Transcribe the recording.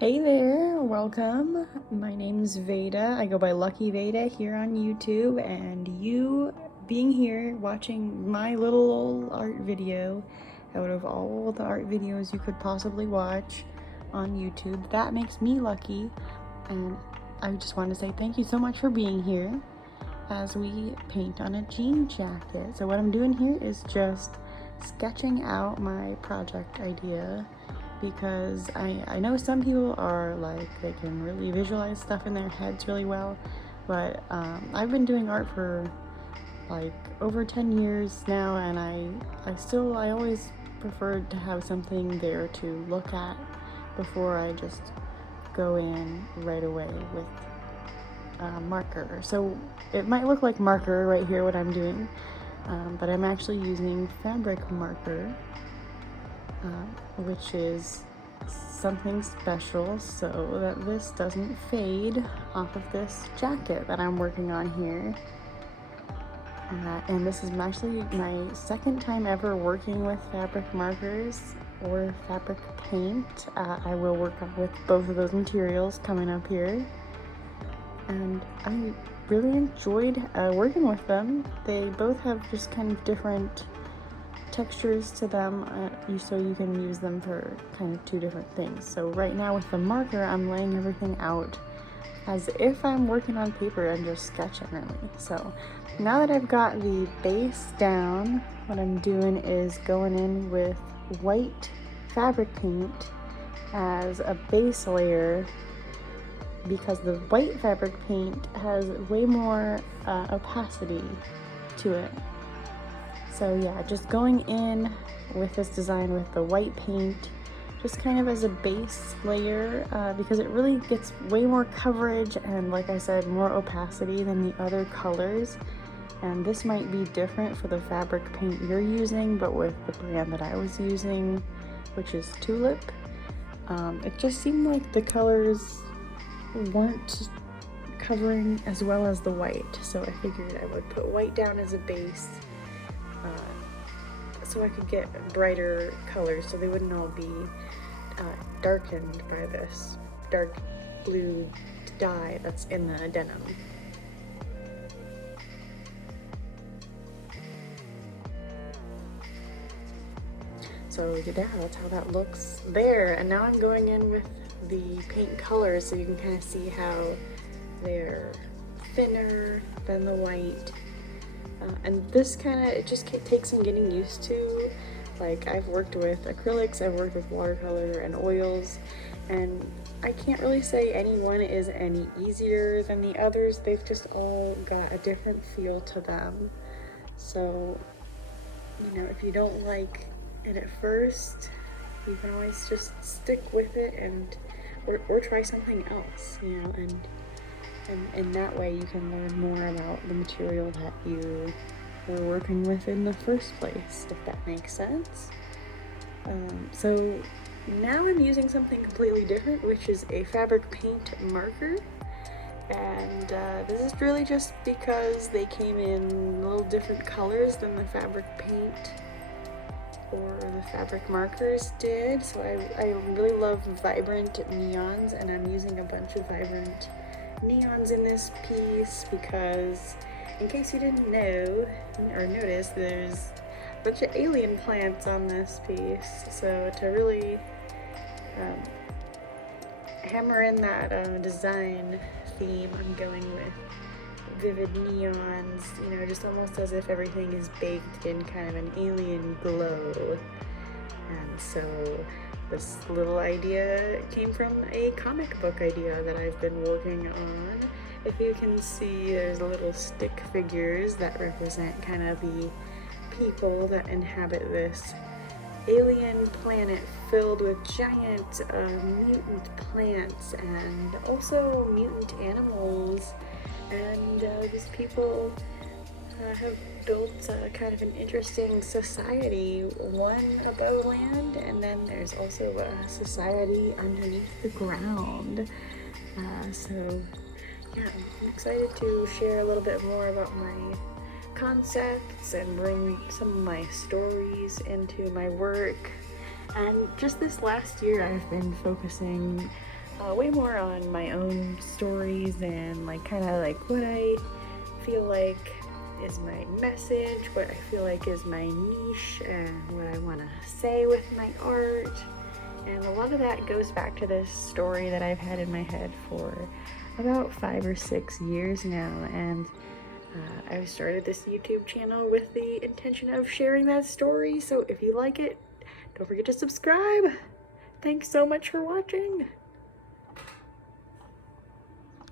Hey there, welcome. My name's Veda. I go by Lucky Veda here on YouTube, and you being here watching my little old art video out of all the art videos you could possibly watch on YouTube, that makes me lucky. And I just want to say thank you so much for being here as we paint on a jean jacket. So what I'm doing here is just sketching out my project idea, because I know some people are like, they can really visualize stuff in their heads really well, but I've been doing art for like over 10 years now, and I always preferred to have something there to look at before I just go in right away with marker. So it might look like marker right here what I'm doing, but I'm actually using fabricmarker, which is something special so that this doesn't fade off of this jacket that I'm working on here. And this is actually my second time ever working with fabric markers or fabric paint. I will work with both of those materials coming up here, and I really enjoyed working with them. They both have just kind of different textures to them, so you can use them for kind of two different things. So right now with the marker, I'm laying everything out as if I'm working on paper and just sketching really. So now that I've got the base down, what I'm doing is going in with white fabric paint as a base layer, because the white fabric paint has way more opacity to it. So yeah, just going in with this design with the white paint, just kind of as a base layer, because it really gets way more coverage and, like I said, more opacity than the other colors. And this might be different for the fabric paint you're using, but with the brand that I was using, which is Tulip, it just seemed like the colors weren't covering as well as the white. So I figured I would put white down as a base, so I could get brighter colors so they wouldn't all be darkened by this dark blue dye that's in the denim. So yeah, that's how that looks there. And now I'm going in with the paint colors so you can kind of see how they're thinner than the white. And this kind of, it just takes some getting used to. Like, I've worked with acrylics, I've worked with watercolor and oils, and I can't really say any one is any easier than the others. They've just all got a different feel to them. So, you know, if you don't like it at first, you can always just stick with it and or try something else, you know, and in that way you can learn more about the material that you were working with in the first place, if that makes sense. So now I'm using something completely different, which is a fabric paint marker. And this is really just because they came in little different colors than the fabric paint or the fabric markers did. So I really love vibrant neons, and I'm using a bunch of vibrant neons in this piece because, in case you didn't know or notice, there's a bunch of alien plants on this piece. So to really hammer in that design theme, I'm going with vivid neons, you know, just almost as if everything is baked in kind of an alien glow. And so this little idea came from a comic book idea that I've been working on. If you can see, there's little stick figures that represent kind of the people that inhabit this alien planet filled with giant mutant plants and also mutant animals. And these people have built kind of an interesting society, one above land, and then there's also a society underneath the ground. So yeah, I'm excited to share a little bit more about my concepts and bring some of my stories into my work. And just this last year I've been focusing way more on my own stories and like kind of like what I feel like is my message, what I feel like is my niche, and what I want to say with my art. And a lot of that goes back to this story that I've had in my head for about 5 or 6 years now, and I started this YouTube channel with the intention of sharing that story. So if you like it, don't forget to subscribe. Thanks so much for watching.